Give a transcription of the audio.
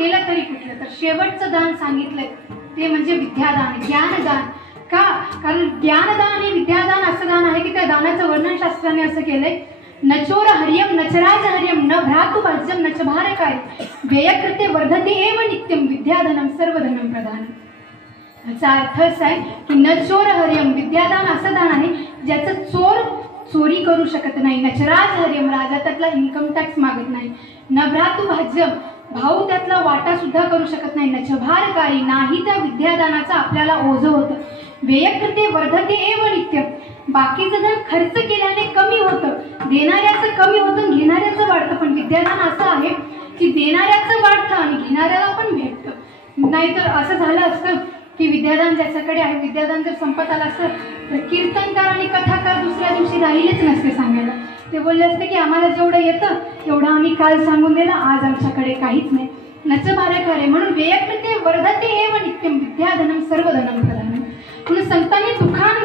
गेलं तरी कुठलं. तर शेवटचं दान सांगितलंय ते म्हणजे विद्यादान, ज्ञानदान. का? कारण ज्ञानदान आणि विद्यादान असं दान आहे की त्या दानाचं वर्णन शास्त्राने असं केलंय, न चोर हरियम न चराज हरियम न भ्रातु भाज्यम न च भारकाय व्ययकृते वर्धते एव नित्यम विद्याधनम सर्वधनम प्रदान. याचा अर्थ असा आहे की न चोर हरियम, विद्यादान असं दान आहे ज्याचं चोर चोरी करू शकत नाही, नचराज हरियम, राजा त्यातला इन्कम टॅक्स मागत नाही, न भ्रातु भाज्यम, भाऊ त्यातला वाटा सुद्धा करू शकत नाही, नचभारकारी, नाही त्या विद्यादानाचं आपल्याला ओझं होतं, व्ययकृते वर्धते एव नित्यम, बाकीचं धन खर्च केल्याने कमी होतं, देणाऱ्याचं कमी होतं, घेणाऱ्याचं वाढतं. पण विद्यादान असं आहे की देणाऱ्याचं वाढतं आणि घेणाऱ्याला पण भेटतं. नाहीतर असं झालं असतं की विद्यादान ज्याच्याकडे आहे, विद्यादान जर संपत आलं असतं तर कीर्तनकार आणि कथाकार दुसऱ्या दिवशी राहिलेच नसते सांगायला. ते बोलले असते की आम्हाला जेवढं येतं तेवढं आम्ही काल सांगून दिलं, आज आमच्याकडे काहीच नाही. नच भारकारे म्हणून व्ययकृते वर्धते एव नित्यम विद्याधनम सर्वधनम प्रदानम. म्हणून संतांनी दुःखान